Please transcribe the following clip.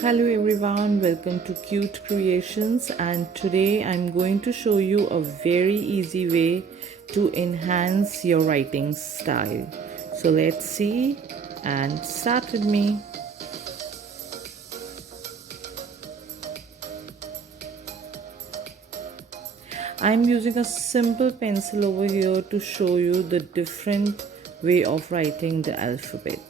Hello everyone, welcome to Cute Creations, and today I'm going to show you a very easy way to enhance your writing style. So let's see and start with me. I'm using a simple pencil over here to show you the different way of writing the alphabet.